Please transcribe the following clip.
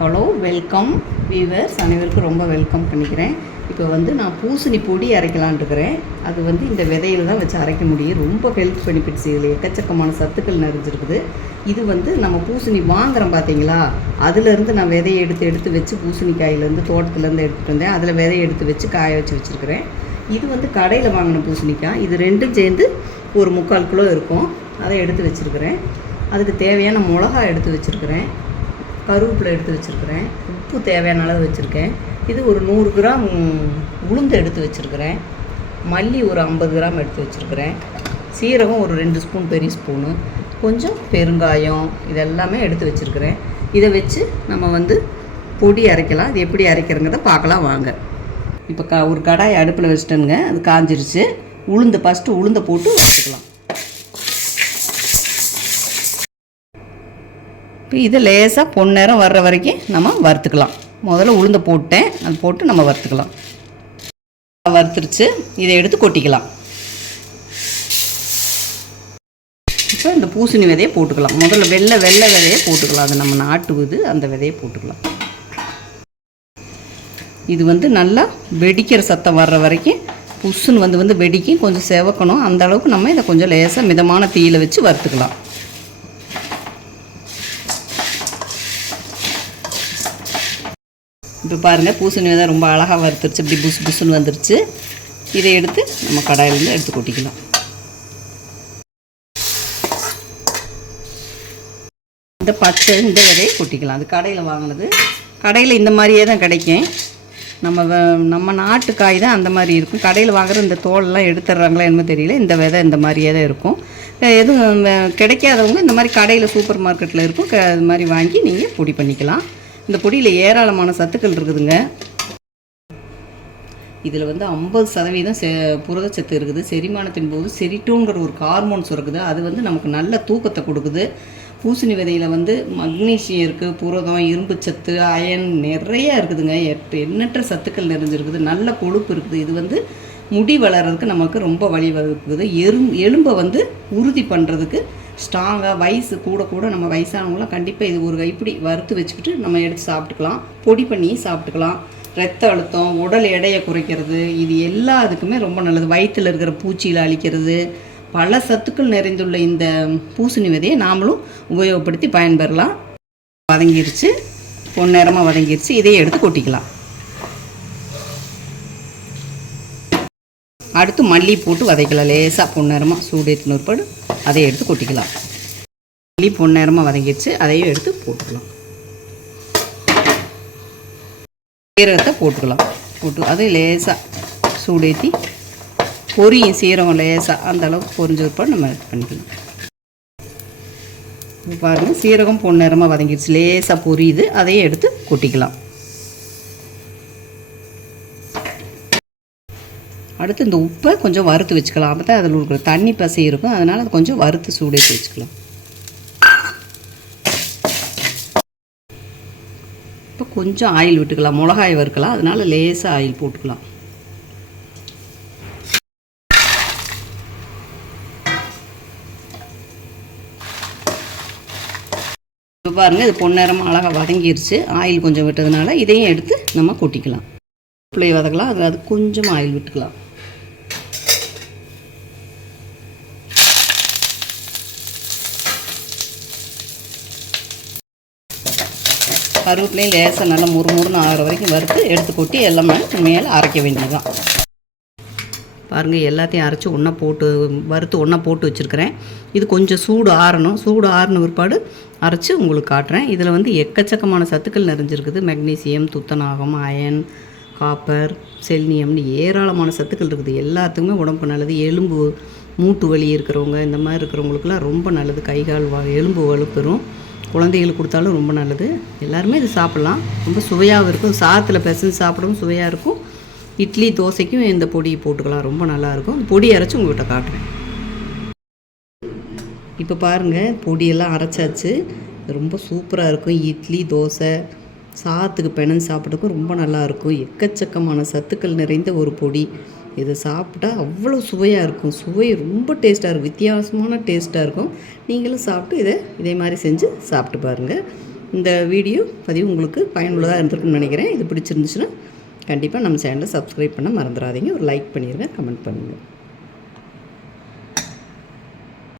Hello welcome viewers அனைவருக்கும் ரொம்ப welcome பண்ணிக்கிறேன். இப்போ வந்து நான் பூசணி பொடி அரைக்கலான்னு இருக்கிறேன். அது வந்து இந்த விதையில தான் வச்சு அரைக்க முடியும். ரொம்ப ஹெல்த் பெனிஃபிட்ஸ் இதில். எக்கச்சக்கமான சத்துக்கள் நிறைஞ்சிருக்குது. இது வந்து நம்ம பூசணி வாங்குறோம் பார்த்தீங்களா அதுலேருந்து நான் விதையை எடுத்து எடுத்து வச்சு பூசணிக்காயிலேருந்து தோட்டத்துலேருந்து எடுத்துகிட்டு வந்தேன். அதில் விதையை எடுத்து வச்சு காய வச்சு வச்சுருக்கிறேன். இது வந்து கடையில் வாங்கின பூசணிக்காய். இது ரெண்டும் சேர்ந்து ஒரு முக்கால் கிலோ இருக்கும். அதை எடுத்து வச்சுருக்கிறேன். அதுக்கு தேவையான மிளகா எடுத்து வச்சுருக்கிறேன். கருவேப்பிலை எடுத்து வச்சுருக்கிறேன். உப்பு தேவையான அளவு வச்சுருக்கேன். இது ஒரு நூறு கிராம் உளுந்து எடுத்து வச்சுருக்கிறேன். மல்லி ஒரு ஐம்பது கிராம் எடுத்து வச்சுருக்கிறேன். சீரகம் ஒரு ரெண்டு ஸ்பூன் பெரிய ஸ்பூனு. கொஞ்சம் பெருங்காயம் இதெல்லாமே எடுத்து வச்சுருக்கிறேன். இதை வச்சு நம்ம வந்து பொடி அரைக்கலாம். இது எப்படி அரைக்கிறங்கிறத பார்க்கலாம் வாங்க. இப்போ க ஒரு கடாய் அடுப்பில் வச்சுட்டேனுங்க. அது காஞ்சிருச்சு. உளுந்து ஃபஸ்ட்டு உளுந்தை போட்டு வச்சுக்கலாம். இப்போ இதை லேசாக பொன்னேரம் வர்ற வரைக்கும் நம்ம வறுத்துக்கலாம். முதல்ல உளுந்தை போட்டேன். அது போட்டு நம்ம வறுத்துக்கலாம். வறுத்துருச்சு. இதை எடுத்து கொட்டிக்கலாம். இப்போ இந்த பூசணி விதையை போட்டுக்கலாம். முதல்ல வெள்ளை வெள்ளை விதையை போட்டுக்கலாம். அது நம்ம நாட்டுவது அந்த விதையை போட்டுக்கலாம். இது வந்து நல்லா வெடிக்கிற சத்தம் வர்ற வரைக்கும் புஷ்ஷுன்னு வந்து வந்து வெடிக்கும். கொஞ்சம் செவக்கணும். அந்த அளவுக்கு நம்ம இதை கொஞ்சம் லேசாக மிதமான தீயில வச்சு வறுத்துக்கலாம். இப்போ பாருங்கள் பூசணி தான் ரொம்ப அழகாக வறுத்துருச்சு. இப்படி புஸ் புஸ்ஸுன்னு வந்துருச்சு. இதை எடுத்து நம்ம கடாயிலேருந்து எடுத்து கொட்டிக்கலாம். இந்த பச்சை இந்த விதையை கொட்டிக்கலாம். அது கடையில் வாங்கினது. கடையில் இந்த மாதிரியே தான் கிடைக்கும். நம்ம வ- நம்ம நாட்டு காய் தான் அந்த மாதிரி இருக்கும். கடையில் வாங்குற இந்த தோலெல்லாம் எடுத்துடுறாங்களா என்னமோ தெரியல. இந்த விதை இந்த மாதிரியே தான் இருக்கும். எதுவும் கிடைக்காதவங்க இந்த மாதிரி கடையில் சூப்பர் மார்க்கெட்டில் இருக்கும். க இது மாதிரி வாங்கி நீங்கள் பொடி பண்ணிக்கலாம். இந்த பொடியில் ஏராளமான சத்துக்கள் இருக்குதுங்க. இதில் வந்து ஐம்பது சதவீதம் செ புரதச்சத்து இருக்குது. செரிமானத்தின் போது செரிட்டோங்கிற ஒரு ஹார்மோன் சுரக்குது. அது வந்து நமக்கு நல்ல தூக்கத்தை கொடுக்குது. பூசணி விதையில் வந்து மக்னீசியம் இருக்குது புரதம் இரும்புச்சத்து அயன் நிறையா இருக்குதுங்க. எட்டு எண்ணற்ற சத்துக்கள் நிறைஞ்சிருக்குது. நல்ல கொழுப்பு இருக்குது. இது வந்து முடி வளர்கிறதுக்கு நமக்கு ரொம்ப வழிவகுக்குது எறும் எலும்பை வந்து உறுதி பண்ணுறதுக்கு ஸ்ட்ராங்காக வயசு கூட கூட நம்ம வயசானவங்களாம் கண்டிப்பாக இது ஒரு இப்படி வறுத்து வச்சுக்கிட்டு நம்ம எடுத்து சாப்பிட்டுக்கலாம். பொடி பண்ணி சாப்பிட்டுக்கலாம். ரத்த அழுத்தம் உடல் எடையை குறைக்கிறது இது எல்லாத்துக்குமே ரொம்ப நல்லது. வயிற்றில் இருக்கிற பூச்சியில் அழிக்கிறது பல சத்துக்கள் நிறைந்துள்ள இந்த பூசணி விதையை நாமளும் உபயோகப்படுத்தி பயன்பெறலாம். வதங்கிருச்சு. பொன்னேரமாக வதங்கிருச்சு. இதையே எடுத்து கொட்டிக்கலாம். அடுத்து மல்லி போட்டு வதைக்கலாம். லேசாக பொன்னேரமாக சூடு ஏற்றின ஒருபாடு அதை எடுத்து கொட்டிக்கலாம். மல்லி பொன்னேரமாக வதங்கிடுச்சு அதையும் எடுத்து போட்டுக்கலாம். சீரகத்தை போட்டுக்கலாம். போட்டு அது லேசாக சூடேற்றி பொரியும் சீரகம் லேசாக அந்த அளவுக்கு பொரிஞ்ச ஒருபாடு நம்ம இது பண்ணிக்கலாம். இப்போ பாருங்கள் சீரகம் பொன்னேரமாக வதங்கிருச்சு லேசாக பொரியுது அதையும் எடுத்து கொட்டிக்கலாம். அடுத்து இந்த உப்பை கொஞ்சம் வறுத்து வச்சுக்கலாம். அப்போ தான் அதில் இருக்கிற தண்ணி பசை இருக்கும். அதனால் அது கொஞ்சம் வறுத்து சூடேற்றி வச்சுக்கலாம். இப்போ கொஞ்சம் ஆயில் விட்டுக்கலாம். மிளகாய் வறுக்கலாம். அதனால் லேசாக ஆயில் போட்டுக்கலாம். இப்போ பாருங்கள் இது பொன்னேரமாக அழகாக வதங்கிருச்சு. ஆயில் கொஞ்சம் விட்டதுனால இதையும் எடுத்து நம்ம கொட்டிக்கலாம். பிள்ளையை வதக்கலாம். அதில் அது கொஞ்சமாக ஆயில் விட்டுக்கலாம். கருவேப்பிலையும் லேசாக நல்லா முறுமுறுன்னு ஆகிற வரைக்கும் வறுத்து எடுத்து கொட்டி எல்லாமே மேலே அரைக்க வேண்டியதுதான். பாருங்கள் எல்லாத்தையும் அரைச்சி ஒன்றா போட்டு வறுத்து ஒன்றா போட்டு வச்சுருக்கிறேன். இது கொஞ்சம் சூடு ஆறணும். சூடு ஆறின பிற்பாடு அரைச்சி உங்களுக்கு காட்டுறேன். இதில் வந்து எக்கச்சக்கமான சத்துக்கள் நிறைஞ்சிருக்குது. மெக்னீசியம் துத்தநாகம் அயன் காப்பர் செல்னியம்னு ஏராளமான சத்துக்கள் இருக்குது. எல்லாத்துக்குமே உடம்புக்கு நல்லது. எலும்பு மூட்டு வலி இருக்கிறவங்க இந்த மாதிரி இருக்கிறவங்களுக்குலாம் ரொம்ப நல்லது. கை கால் வா எலும்பு வலுப்பெறும் குழந்தைகளுக்கு கொடுத்தாலும் ரொம்ப நல்லது. எல்லாருமே இது சாப்பிட்லாம். ரொம்ப சுவையாகவும் இருக்கும். சாதத்தில் பிசைஞ்சு சாப்பிடவும் சுவையாக இருக்கும். இட்லி தோசைக்கும் இந்த பொடி போட்டுக்கலாம். ரொம்ப நல்லாயிருக்கும் பொடி அரைச்சி உங்கள்கிட்ட காட்டுறேன். இப்போ பாருங்கள் பொடியெல்லாம் அரைச்சாச்சு. ரொம்ப சூப்பராக இருக்கும். இட்லி தோசை சாதத்துக்கு பிணைஞ்சு சாப்பிட்றதுக்கும் ரொம்ப நல்லாயிருக்கும் எக்கச்சக்கமான சத்துக்கள் நிறைந்த ஒரு பொடி. இதை சாப்பிட்டா அவ்வளோ சுவையாக இருக்கும். சுவை ரொம்ப டேஸ்ட்டாக இருக்கும். வித்தியாசமான டேஸ்ட்டாக இருக்கும். நீங்களும் சாப்பிட்டு இதை இதே மாதிரி செஞ்சு சாப்பிட்டு பாருங்கள் இந்த வீடியோ பதிவு உங்களுக்கு பயனுள்ளதாக இருந்திருக்குன்னு நினைக்கிறேன். இது பிடிச்சிருந்துச்சுன்னா கண்டிப்பாக நம்ம சேனலை சப்ஸ்கிரைப் பண்ண மறந்துடாதீங்க. ஒரு லைக் பண்ணிடுங்க கமெண்ட் பண்ணுங்கள்